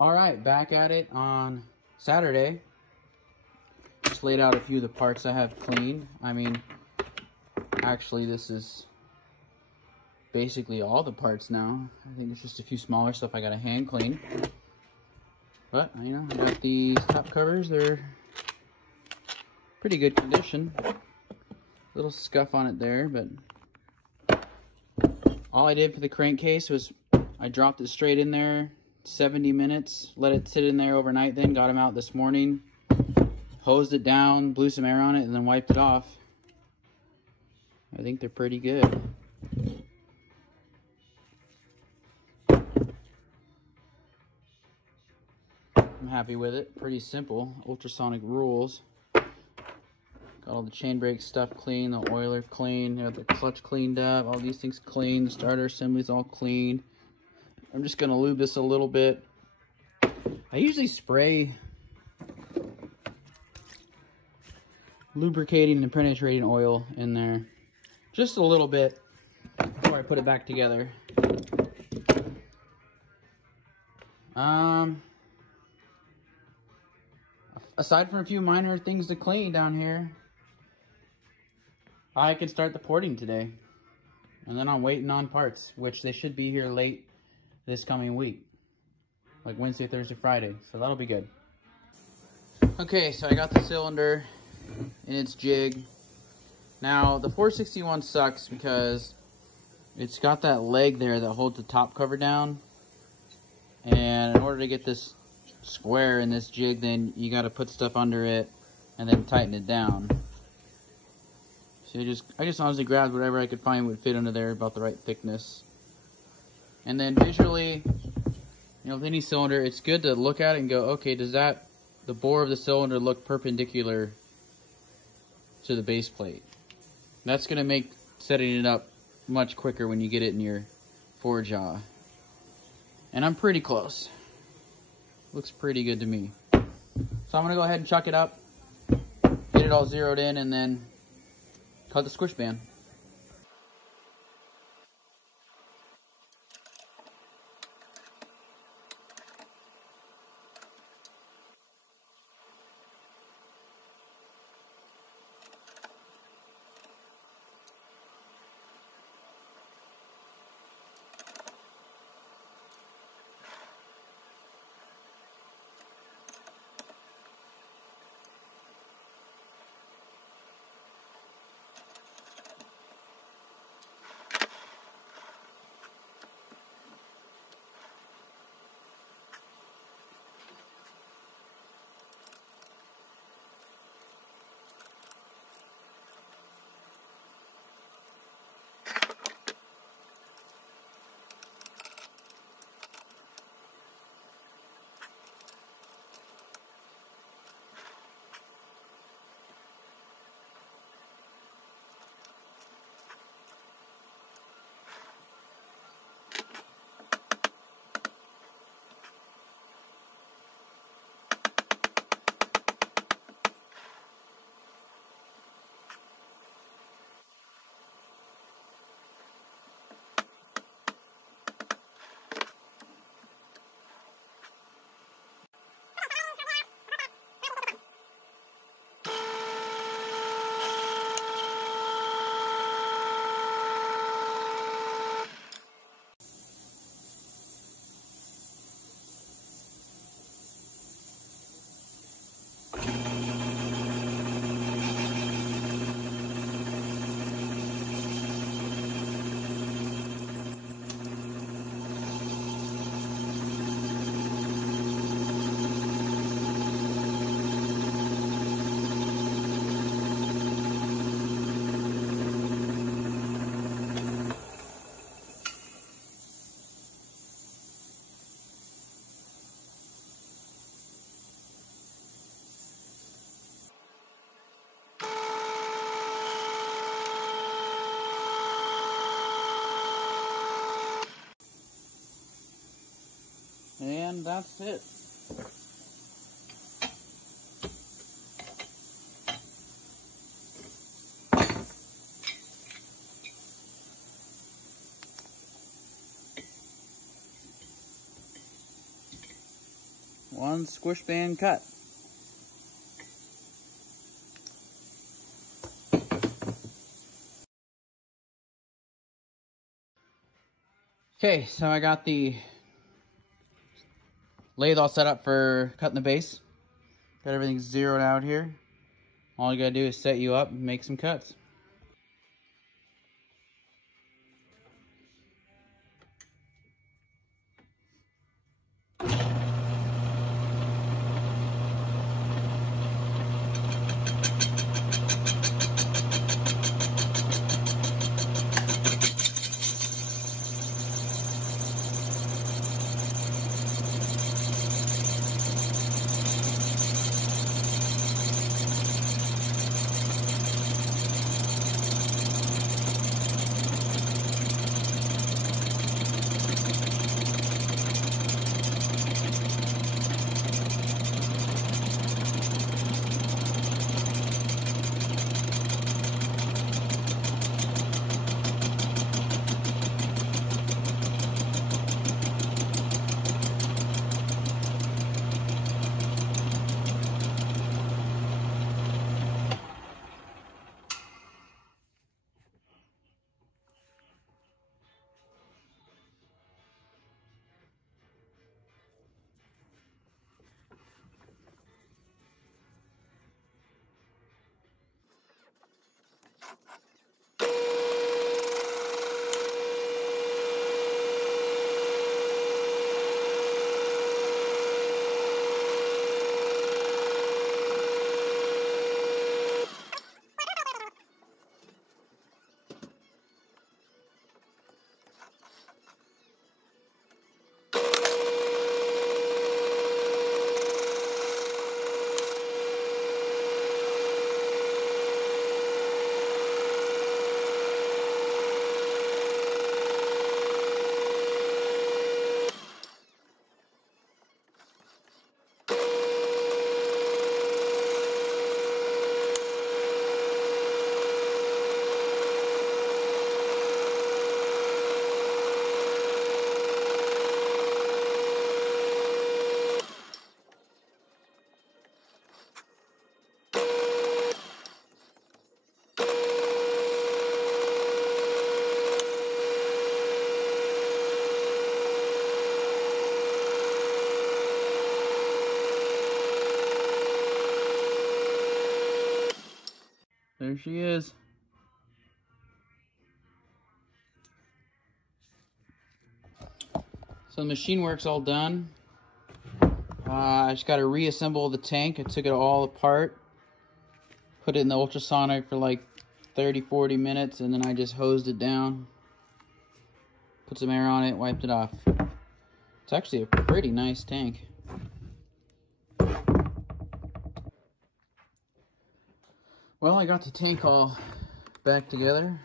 All right, back at it on Saturday. Just laid out a few of the parts I have cleaned. I mean, actually, this is basically all the parts now. I think it's just a few smaller stuff I got to hand clean. But, you know, I got these top covers. They're pretty good condition. Little scuff on it there, but all I did for the crankcase was I dropped it straight in there, 70 minutes, let it sit in there overnight, then got them out this morning, hosed it down, blew some air on it, and then wiped it off. I think they're pretty good. I'm happy with it. Pretty simple. Ultrasonic rules. Got all the chain brake stuff clean, the oiler clean, you know, the clutch cleaned up, all these things clean, the starter assembly's all clean. I'm just gonna lube this a little bit. I usually spray lubricating and penetrating oil in there. Just a little bit before I put it back together. Aside from a few minor things to clean down here, I can start the porting today. And then I'm waiting on parts, which they should be here late this coming week. Like Wednesday, Thursday, Friday. So that'll be good. Okay, so I got the cylinder in its jig. Now, the 461 sucks because it's got that leg there that holds the top cover down. And in order to get this square in this jig, then you got to put stuff under it and then tighten it down. So I just honestly grabbed whatever I could find would fit under there about the right thickness. And then visually, you know, with any cylinder, it's good to look at it and go, okay, does the bore of the cylinder look perpendicular to the base plate? That's going to make setting it up much quicker when you get it in your forge jaw. And I'm pretty close. Looks pretty good to me. So I'm going to go ahead and chuck it up, get it all zeroed in, and then cut the squish band. And that's it. one squish band cut. Okay, so I got the lathe all set up for cutting the base. Got everything zeroed out here. All you gotta do is set you up and make some cuts. There she is. So the machine work's all done. I just got to reassemble the tank. I took it all apart, put it in the ultrasonic for like 30-40 minutes, and then I just hosed it down, put some air on it, wiped it off. It's actually a pretty nice tank. Well, I got the tank all back together.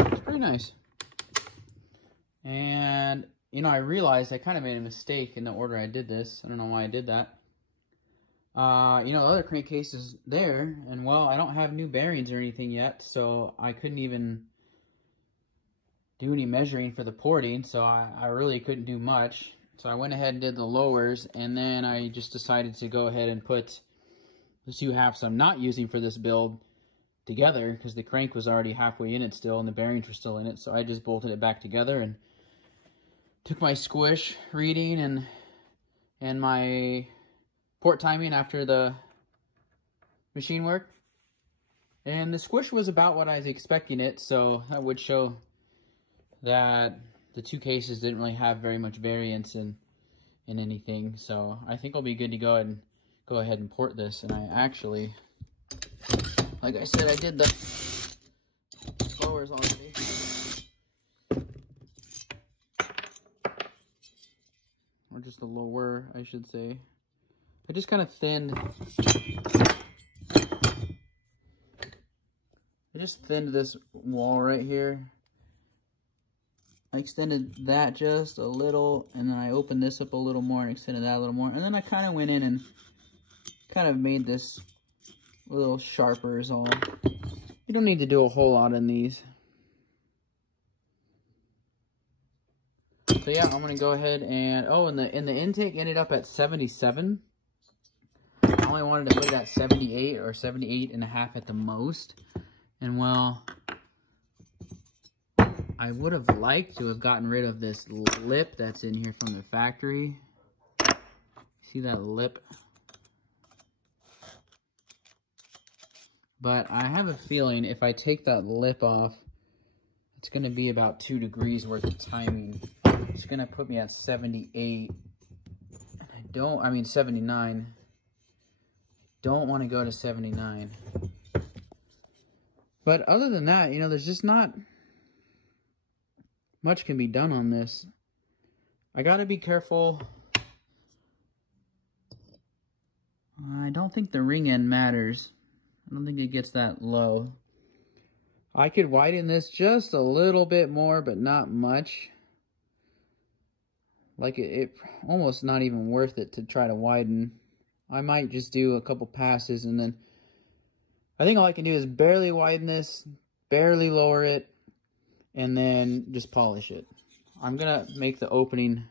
It's pretty nice. And, you know, I realized I kind of made a mistake in the order I did this. I don't know why I did that. You know, the other crankcase is there, and well, I don't have new bearings or anything yet, so I couldn't even do any measuring for the porting, so I really couldn't do much. So I went ahead and did the lowers, and then I just decided to go ahead and put the two halves I'm not using for this build together, because the crank was already halfway in it still, and the bearings were still in it, so I just bolted it back together and took my squish reading and my port timing after the machine work, and the squish was about what I was expecting it, so that would show that the two cases didn't really have very much variance in anything. So I think I'll be good to go ahead and port this. And I actually, like I said, I did the lowers already. Or just the lower, I should say. I just kind of thinned this wall right here. I extended that just a little, and then I opened this up a little more and extended that a little more. And then I kind of went in and kind of made this a little sharper is all. You don't need to do a whole lot in these. So yeah, I'm gonna go ahead and, oh, and the intake ended up at 77. I only wanted to put it at 78 or 78.5 at the most. And well, I would have liked to have gotten rid of this lip that's in here from the factory. See that lip? But I have a feeling if I take that lip off, it's going to be about 2 degrees worth of timing. It's going to put me at 78. I mean 79. Don't want to go to 79. But other than that, you know, there's just not much can be done on this. I got to be careful. I don't think the ring end matters. I don't think it gets that low. I could widen this just a little bit more, but not much. Like it almost not even worth it to try to widen. I might just do a couple passes and then I think all I can do is barely widen this, barely lower it, and then just polish it. I'm gonna make the opening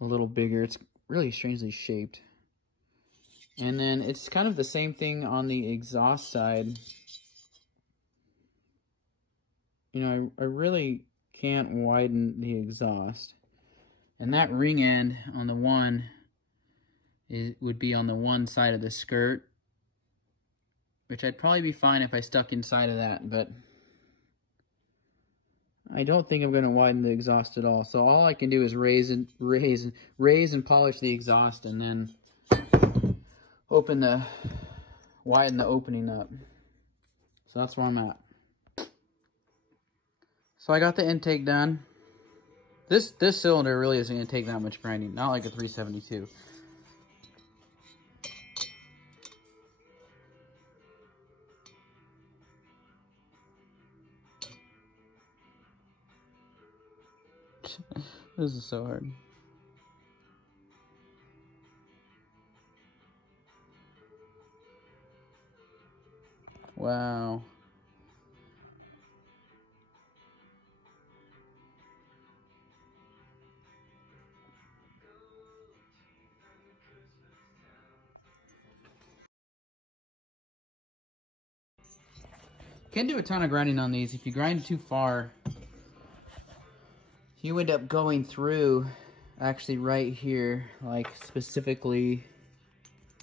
a little bigger. It's really strangely shaped. And then it's kind of the same thing on the exhaust side. You know, I really can't widen the exhaust. And that ring end on the one would be on the one side of the skirt, which I'd probably be fine if I stuck inside of that, but I don't think I'm going to widen the exhaust at all. So all I can do is raise and polish the exhaust, and then widen the opening up. So that's where I'm at. So I got the intake done. This cylinder really isn't going to take that much grinding, not like a 372. This is so hard. Wow. Can't do a ton of grinding on these. If you grind too far, you end up going through actually right here, like specifically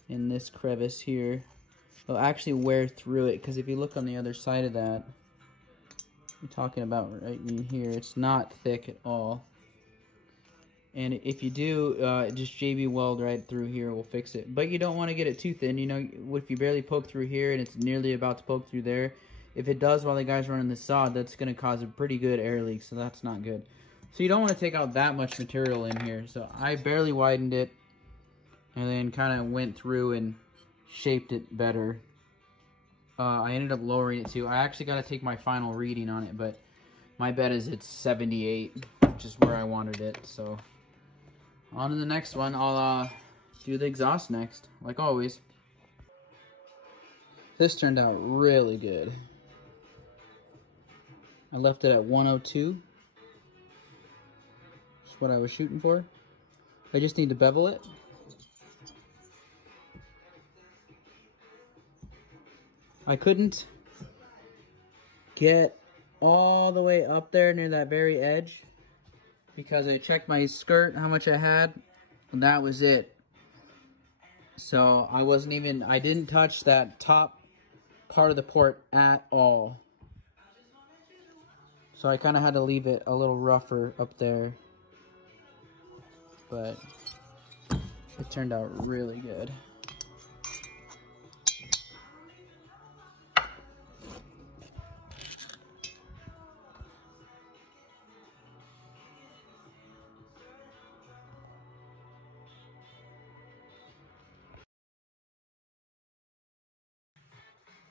in this crevice here. It'll actually wear through it, because if you look on the other side of that, I'm talking about right in here, it's not thick at all. And if you do, just JB weld right through here will fix it. But you don't want to get it too thin. You know, if you barely poke through here and it's nearly about to poke through there, if it does while the guy's running the sod, that's going to cause a pretty good air leak, so that's not good. So you don't want to take out that much material in here. So I barely widened it and then kind of went through and shaped it better. I ended up lowering it too. I actually got to take my final reading on it, but my bet is it's 78, which is where I wanted it. So on to the next one. I'll do the exhaust next, like always. This turned out really good. I left it at 102. That's what I was shooting for. I just need to bevel it. I couldn't get all the way up there near that very edge because I checked my skirt, how much I had, and that was it. So I didn't touch that top part of the port at all. So I kind of had to leave it a little rougher up there. But it turned out really good.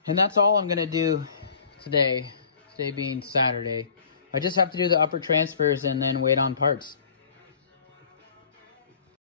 And that's all I'm going to do today being Saturday. I just have to do the upper transfers and then wait on parts.